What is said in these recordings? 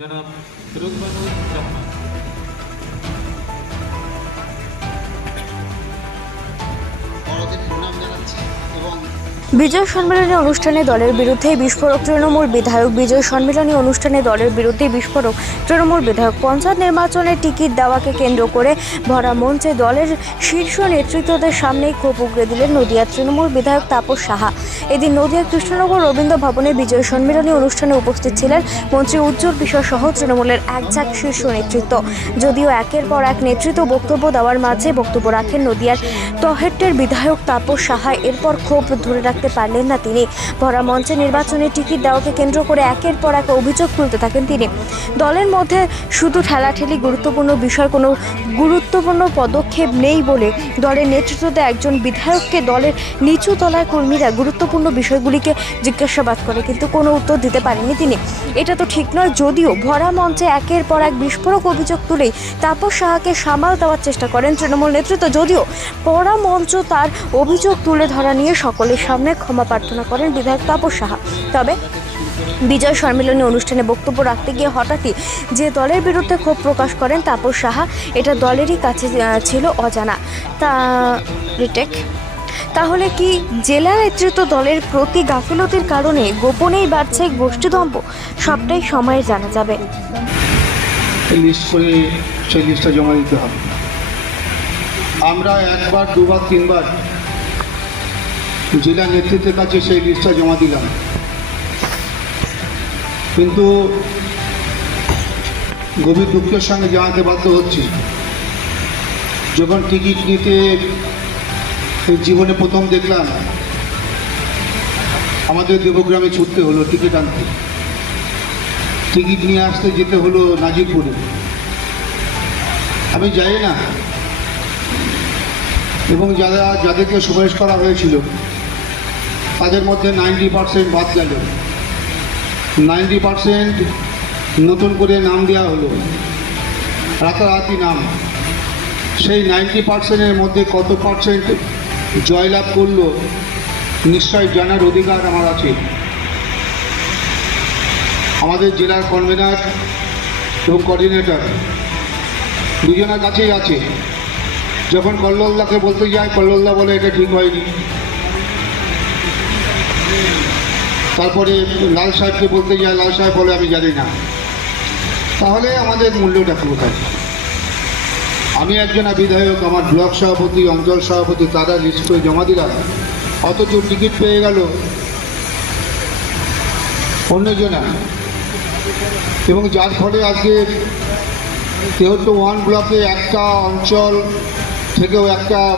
जनाब বিজয় সম্মেলনী অনুষ্ঠানে দলের বিরুদ্ধে বিস্ফোরক তৃণমূল বিধায়ক বিজয় সম্মেলনী অনুষ্ঠানে দলের বিরুদ্ধে বিস্ফোরক তৃণমূল বিধায়ক পঞ্চায়েত নির্বাচনের টিকিট দেওয়াকে কেন্দ্র করে ভরা মঞ্চে দলের শীর্ষ নেতৃত্বদের সামনেই ক্ষোভ উগড়ে দিলেন নদিয়া তৃণমূল বিধায়ক তাপস সাহা। এদিন নদিয়া কৃষ্ণনগর রবীন্দ্র ভবনে বিজয় সম্মেলনী অনুষ্ঠানে উপস্থিত ছিলেন মন্ত্রী উজ্জ্বল বিষয় সহ তৃণমূলের একঝাক শীর্ষ নেতৃত্ব। যদিও একের পর এক নেতৃত্ব বক্তব্য দেওয়ার মাঝে বক্তব্য রাখেন নদিয়ার তহেট্টের বিধায়ক তাপস সাহা। এরপর ক্ষোভ ধরে রাখতে পারলেন না তিনি। ভরা মঞ্চে নির্বাচনের টিকিট দেওয়াকে কেন্দ্র করে একের পর এক অভিযোগ তুলতে থাকেন তিনি। দলের মধ্যে শুধু ঠেলাঠেলি গুরুত্বপূর্ণ বিষয়, কোনো গুরুত্বপূর্ণ পদক্ষেপ নেই বলে দলের নেতৃত্বতে একজন বিধায়ককে দলের নিচু তলার কর্মীরা গুরুত্বপূর্ণ বিষয়গুলিকে জিজ্ঞাসাবাদ করে, কিন্তু কোনো উত্তর দিতে পারেনি তিনি। এটা তো ঠিক নয়, যদিও ভরা মঞ্চে একের পর এক বিস্ফোরক অভিযোগ তুলেই তাপস সাহাকে সামাল দেওয়ার চেষ্টা করেন তৃণমূল নেতৃত্ব, যদিও পড়া মঞ্চ তার অভিযোগ তুলে ধরা নিয়ে সকলের সামনে ক্ষমা প্রার্থনা করেন বিধায়ক তাপস সাহা। তবে বিজয় সম্মেলনী অনুষ্ঠানে বক্তব্য রাখতে গিয়ে হঠাৎই যে দলের বিরুদ্ধে ক্ষোভ প্রকাশ করেন তাপস সাহা, এটা দলেরই কাছে ছিল অজানা। তা, রিটেক, তাহলে কি জেলা নেতৃত্ব দলের প্রতি গাফিলতির কারণে গোপনেই বাড়ছে গোষ্ঠীদম্ভ সবটাই সময়ে জানা যাবে। আমরা একবার, দুবার, তিনবার জেলা নেতৃত্বের কাছে সেই লিস্টটা জমা দিলাম। কিন্তু গভীর দুঃখের সঙ্গে জানাতে বাধ্য হচ্ছি। যখন টিকিট নিতে জীবনে প্রথম দেখলাম, আমাদের দেবগ্রামে ছুটতে হলো টিকিট আনতে। টিকিট নিয়ে আসতে যেতে হলো নাজিরপুরে। আমি যাই না। এবং যারা, যাদেরকে সুপারিশ করা হয়েছিল তাদের মধ্যে নাইনটি পার্সেন্ট বাদ গেল। নাইনটি পার্সেন্ট নতুন করে নাম দেওয়া হলো। রাতারাতি নাম। সেই নাইনটি পার্সেন্টের মধ্যে কত পার্সেন্ট জয়লাভ করল, নিশ্চয় জানার অধিকার আমার আছে। আমাদের জেলার কনভেনার এবং কোঅর্ডিনেটর দুজনের কাছেই আছে। যখন কল্লোলদাকে বলতে যায় কল্লোলদা বলে এটা ঠিক হয়নি। তারপরে লাল সাহেবকে বলতে যায় লাল সাহেব বলে, আমি জানি না। তাহলে আমাদের মূল্যটা কোথায়? আমি একজনা বিধায়ক, আমার ব্লক সভাপতি, অঞ্চল সভাপতি, তারা লিস্ট করে জমা দিলাম। অথচ টিকিট পেয়ে গেল অন্যজনা। এবং যার ফলে আজকে তেহট্ট ওয়ান ব্লকে একটা অঞ্চল থেকেও একটা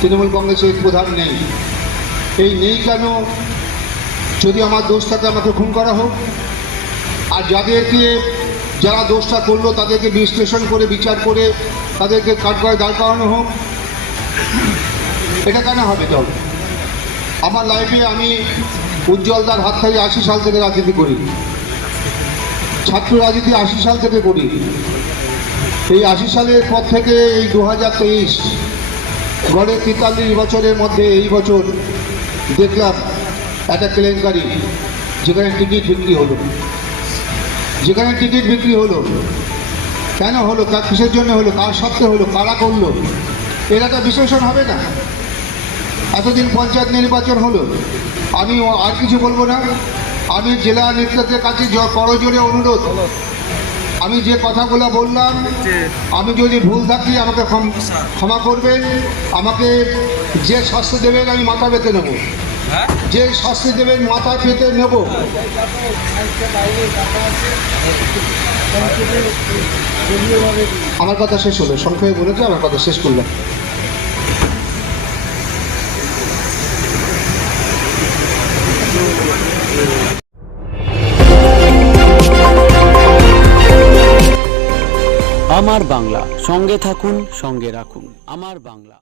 তৃণমূল কংগ্রেসের প্রধান নেই। এই নেই কেন? যদি আমার দোষ থাকে আমাকে খুন করা হোক, আর যাদেরকে যারা দোষটা করল তাদেরকে বিশ্লেষণ করে, বিচার করে তাদেরকে কাঠগড়ায় দাঁড় করানো হোক, এটা কেন হবে তবে আমার লাইফে আমি উজ্জ্বলদার হাত থেকে আশি সাল থেকে রাজনীতি করি। ছাত্র রাজনীতি আশি সাল থেকে করি। এই আশি সালের পর থেকে এই দু হাজার তেইশ গড়ে তেতাল্লিশ বছরের মধ্যে এই বছর দেখলাম একটা কেলেঙ্কারি যেখানে টিকিট বিক্রি হলো। যেখানে টিকিট বিক্রি হলো, কেন হলো, কার কিসের জন্য হলো, কার সত্ত্বে হলো, কারা করল, এর তো বিশ্লেষণ হবে না। এতদিন পঞ্চায়েত নির্বাচন হলো, আমি আর কিছু বলব না। আমি জেলা নেতৃত্বের কাছে করজোরে অনুরোধ। আমি যে কথাগুলো বললাম, আমি যদি ভুল থাকি, আমাকে ক্ষমা করবেন আমাকে যে শাস্তি দেবেন আমি মাথা পেতে নেব। যে শাস্তি দেবেন মাথা পেতে নেব। আমার কথা শেষ হলো, সংক্ষেপে বলেছে আমার কথা শেষ করলাম। আমার বাংলা, সঙ্গে থাকুন, সঙ্গে রাখুন। আমার বাংলা।